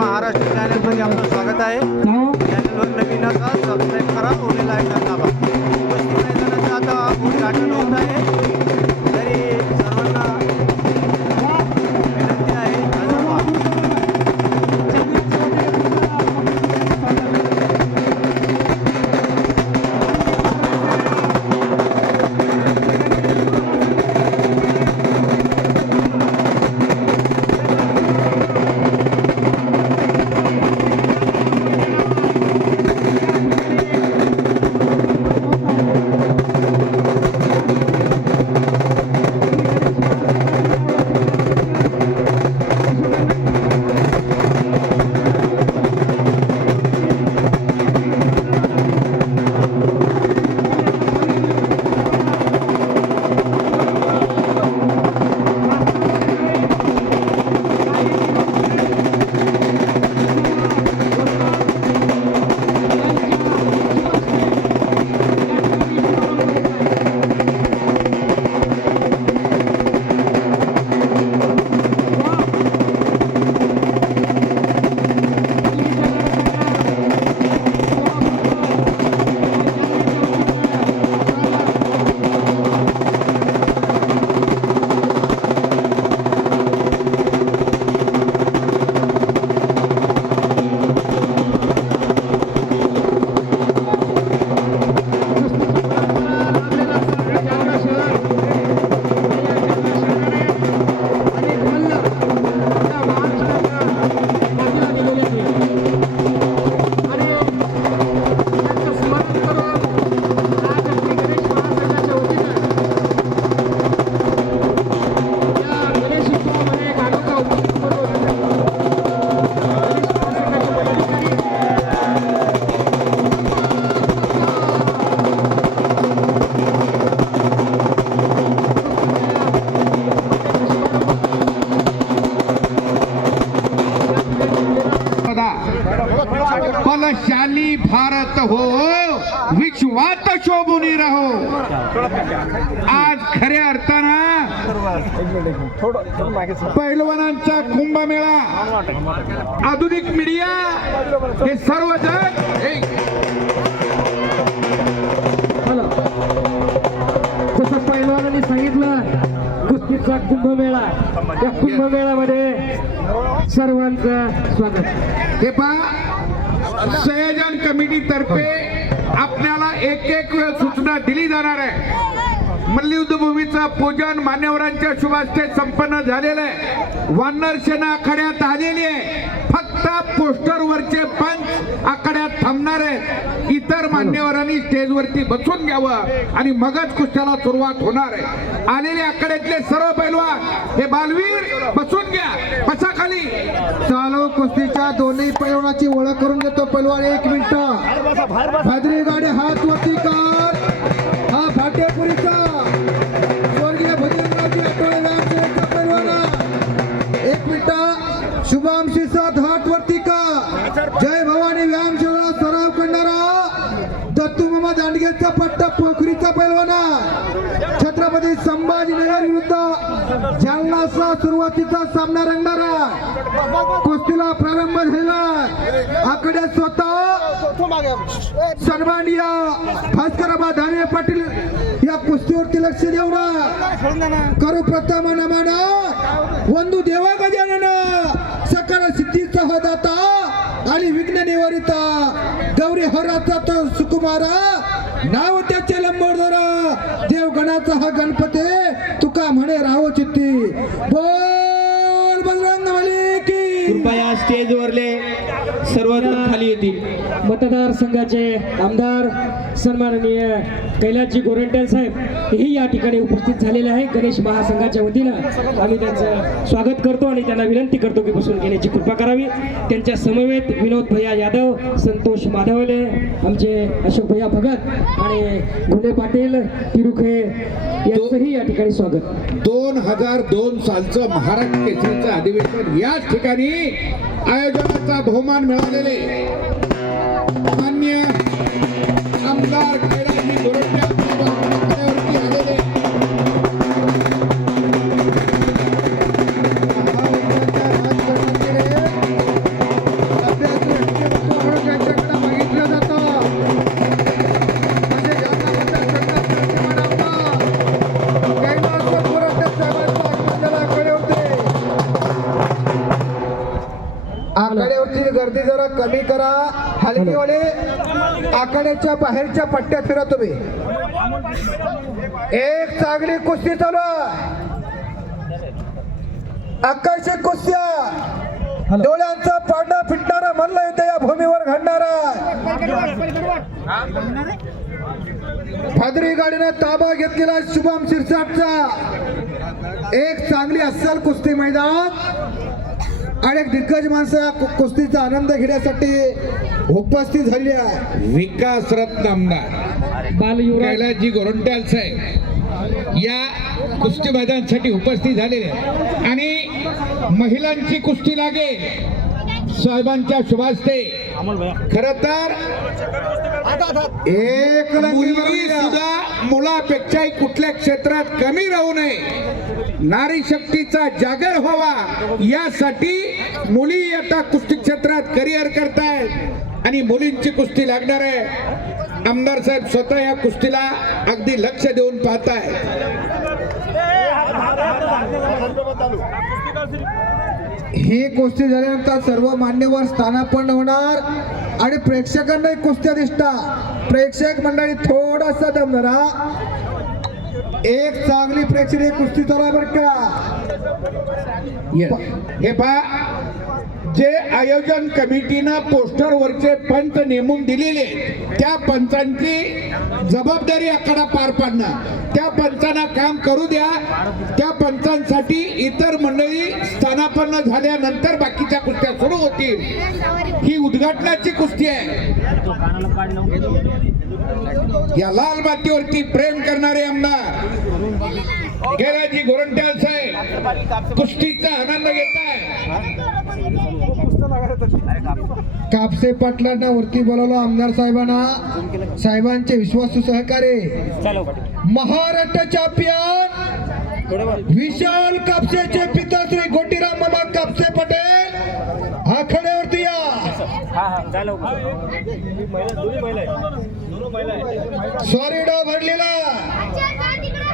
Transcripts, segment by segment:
महाराष्ट्र चॅनलमध्ये आपलं स्वागत आहे. चॅनलवर नवीन असा सबस्क्राईब करा, ओली लाईक दाबा. उपस्थित मैदानाचं आता उद्घाटन होत आहे. तरी सर्वांना विनंती आहे हजर व्हा. बलशाली भारत हो, विश्वात शोभूनी राहो. आज खऱ्या अर्थानं पैलवानांचा कुंभमेळा, आधुनिक मीडिया हे सर्व जग जसं पैलवानांनी सांगितलं, कुस्तीचा कुंभमेळा. या कुंभमेळ्यामध्ये सर्वांचं स्वागत. हे पहा, संयोजन कमिटी तर्फे आपल्याला एक वेळ सूचना दिली जाणार आहे. मल्लयुद्ध भूमीचं पूजन मान्यवरांच्या शुभास्ते संपन्न झालेलं आहे. वानर सेना आखाड्यात आलेली आहे. फक्त पोस्टरवरचे पंच आखाड्यात थांबणार आहेत. इतर मान्यवरांनी स्टेजवरती बसून घ्यावं आणि मगच कुस्त्याला सुरुवात होणार आहे. आलेले आखाड्यातले सर्व पैलवान हे बालवीर बसून घ्या, बसा खाली. चालू कुस्तीच्या दोन्ही पैलवानाची ओळख करून देतो. पैलवान 1 मिनिट. भादरी गाडी हात वरती कर. हा फाटेपुरीचा स्वर्गीय भजनरावजी आठवले व्यायामशाळेचा पैलवान. 1 मिनिट. शुभांशी साथ हात वरती का. जय भवानी व्यायामशाळा सराव करणारा दत्तू मामा दांडगेचा पट्टा पोखरीचा पैलवान. छत्रपती संभाजीनगर विरुद्ध जालनाचा सुरुवातीचा सामना रंगणारा. कुस्तीला प्रारंभ झाला. आकड्यात स्वतः सन्माननीय भास्करबा धाने पाटील या कुस्तीवरती लक्ष देऊन करू प्रथम नमन वंदू देवा गजानन सकल सिद्धीचा हा दाता आणि विघ्न निवारिता गौरी हराचा तो सुकुमारा नाव त्याचे लंबोदरा देव गणाचा हा गणपती तुका म्हणे राहो चित्ती. बोल बजरंगबली की. कृपया स्टेजवरले सर्वजण खाली येतील. मतदारसंघाचे आमदार सन्माननीय कैलासजी गोरंट्याल साहेब हेही या ठिकाणी उपस्थित झालेले आहे. गणेश महासंघाच्या वतीनं आम्ही त्यांचं स्वागत करतो आणि त्यांना विनंती करतो की बसून घेण्याची कृपा करावी. त्यांच्या समवेत विनोद भैया यादव, संतोष माधवले, आमचे अशोक भैया भगत आणि गुले पाटील तिरुखे यांचंही या ठिकाणी स्वागत. 2002 सालचं महाराष्ट्र केसरीचं अधिवेशन याच ठिकाणी आयोजनाचा बहुमान मिळालेले मान्य आमदार कैलासजी गोरंट्याल साहेबांवरती आलेले महाराष्ट्राच्या राजकारणाचे प्रेक्षकांची गर्दी जरा कमी करा. हलकेवाले आखाड्याच्या बाहेरच्या पट्ट्यात फिरा तुम्ही. एक चांगली कुस्ती चालू आहे. आकर्षक कुस्त्या, डोळ्यांचा पाडा फिटणारा म्हणलं इथे या भूमीवर घडणारा. भादरी गाडीने ताबा घेतलेला शुभम शिरसाटचा एक चांगली अस्सल कुस्ती मैदान आणि एक दिग्गज माणसं या कुस्तीचा आनंद घेण्यासाठी उपस्थित झाली आहे. विकास रत्न आमदार कैलासजी गोरंट्याल साहेब या कुस्ती मैदानासाठी उपस्थित झालेले आहेत. आणि महिलांची कुस्ती लागेल साहेबांच्या शुभास्ते. खर तर एक मुलगी सुद्धा मुलापेक्षाही कुठल्या क्षेत्रात कमी राहू नये, नारी शक्तीचा जागर व्हावा यासाठी मुली आता कुस्ती क्षेत्रात करिअर करतायत आणि मुलींची कुस्ती लागणार आहे. आमदार साहेब स्वतः या कुस्तीला अगदी लक्ष देऊन पाहताय. ही कुस्ती झाल्यानंतर सर्व मान्यवर स्थानापन्न होणार आणि प्रेक्षकांना कुस्त्या दिसतात. प्रेक्षक मंडळी थोडासा दम धरा. एक चांगली प्रेक्षणीय कुस्ती चालू आहे बरं का. हे पहा, जे आयोजन कमिटीनं पोस्टरवरचे पंच नेमून दिलेले त्या पंचांची जबाबदारी आखाडा पार पाडणं. त्या पंचांना काम करू द्या. त्या पंचांसाठी इतर मंडळी स्थानापन्न झाल्यानंतर बाकीच्या कुस्त्या सुरू होतील. ही उद्घाटनाची कुस्ती आहे. या लाल मातीवरती प्रेम करणारे आमदार कैलासजी गोरंट्याल साहेब कुस्तीचा आनंद घेत आहे. कापसे पाटलांना वरती बोलावलं आमदार साहेबांना. साहेबांचे विश्वासू सहकारी महाराष्ट्र चॅम्पियन विशाल कापसेचे पिताश्री गोटीराम मामा कापसे पटेल आखाड्यावरती या. सॉरी भरलेला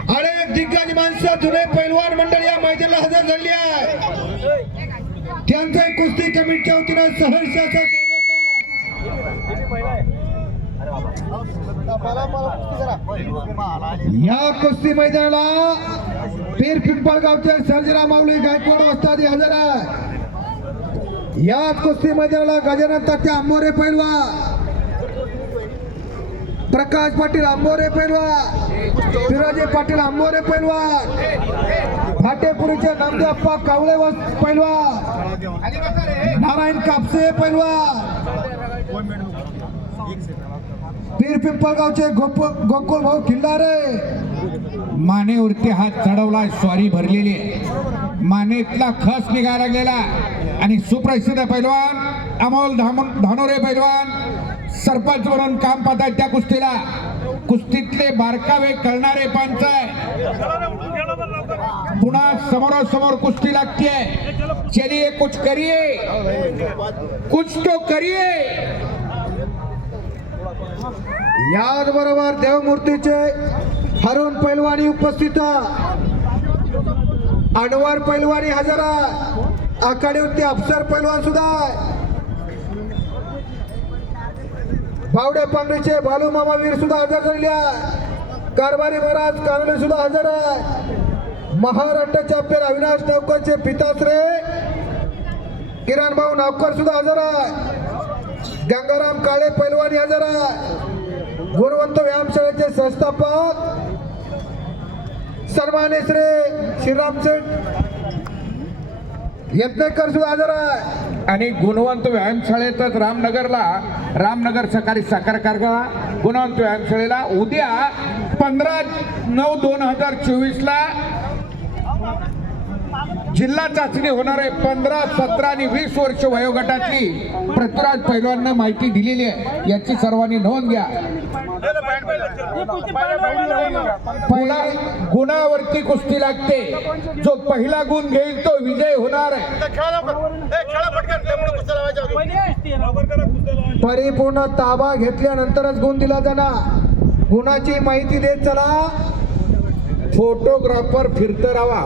अनेक दिग्गज माणसं जुने पैलवान मंडळ या मैदानाला हजर झाली आहे. त्यांचं कुस्ती कमिटीच्या वतीनं सहर्ष या कुस्ती मैदानाला पीर पिंपळगावचे सर्जराव माऊली गायकवाड वस्तादी हजर आहे. या कुस्ती मैदानाला गजानन तात्या आंबोरे पैलवान, प्रकाश पाटील आंबोरे पैलवान, फिरोजी पाटील आंबोरे पैलवान, भाटेपुरीचे नामदेवप्पा कावळे पैलवान, नारायण कापसे पैलवान, पीर पिंपळगावचे गोकुळ भाऊ खिल्लारे. मानेवरती हात चढवला, स्वारी भरलेली आहे. मानेतला खस निघायला लागलेला आणि सुप्रसिद्ध पैलवान अमोल धानोरे पैलवान सरपंच म्हणून काम पाहतात त्या कुस्तीला. कुस्तीतले बारकावे कळणारे पंच आहे. पुन्हा समोरासमोर कुस्ती लागते. चलिए कुछ करिए, कुछ तो करिए. याचबरोबर देवमूर्तीचे हरुण पैलवानी उपस्थित, अनवर पैलवानी हजर आहे. आखाड्यावरती अफसर पैलवान सुद्धा आहे. बावडे पांगरीचे बालू मामा वीर सुद्धा हजर झालेले आहे. कारभारी महाराज कानडे सुद्धा हजर आहे. महाराष्ट्र चॅम्पियन अविनाश नावकरचे पिताश्रे किरण भाऊ नावकर सुद्धा हजर आहे. गंगाराम काळे पैलवानी हजर आहे. गुणवंत व्यायामशाळेचे संस्थापक सन्मान्य श्री श्रीराम सेठ यत्नेकर सुद्धा हजर आहे. आणि गुणवंत व्यायामशाळेतच रामनगर सहकारी साखर कारखाना गुणवंत व्यायामशाळेला उद्या 15/9/2024 जिल्हा चाचणी होणार आहे. 15, 17 आणि 20 वर्ष वयोगटातली पृथ्वीराज पैलवाननं माहिती दिलेली आहे. याची सर्वांनी नोंद घ्या. पहिला गुणावरती कुस्ती लागते. जो पहिला गुण घेईल तो विजय होणार आहे. परिपूर्ण ताबा घेतल्यानंतरच गुण दिला जाणार. गुणाची माहिती देत चला. फोटोग्राफर फिरत राहा.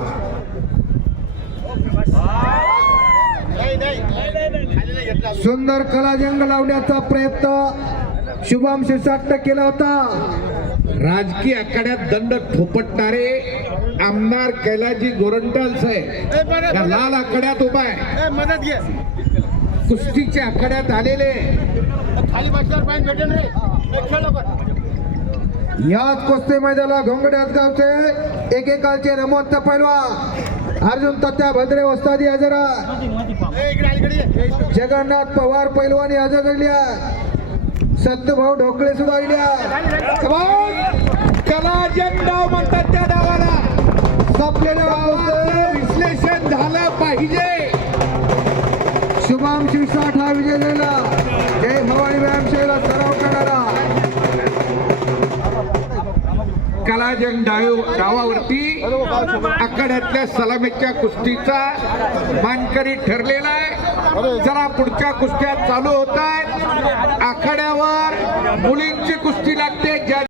सुंदर कलाजंग लावण्याचा प्रयत्न शुभम शिरसाट केला होता. राजकीय आखाड्यात दंड थोपटणारे आमदार कैलाजी गोरंट्याल साहेब या लाल आखाड्यात उभा आहे. मदत घे. कुस्तीच्या आखाड्यात आलेले खाली बसल्यावर पाय भेटेल रे. खेळ लवकर. याच कुस्ती मैदानाला घोंगड्यात गावचे एकेकालचे रमोत्त पैलवान अर्जुन तात्या भद्रे वस्तादी हजर आहे. इकडे अलीकडे ये. जगन्नाथ पवार पैलवानी हजर झाल्या. सत्तूभाऊ ढोकळे सुद्धा आल्या. कलाजंग डाव म्हणतात त्या डावाला. संपलेल्या डावाचं विश्लेषण झालं पाहिजे. शुभम शिरसाट हा विजय झाला. जय भवानी व्यायामशाळेला सराव करणारा कलाजंग डावावरती आखाड्यातल्या सलामीच्या कुस्तीचा मानकरी ठरलेला आहे. जरा पुढच्या कुस्त्या चालू होत आहेत. आखाड्यावर मुलींची कुस्ती लागते.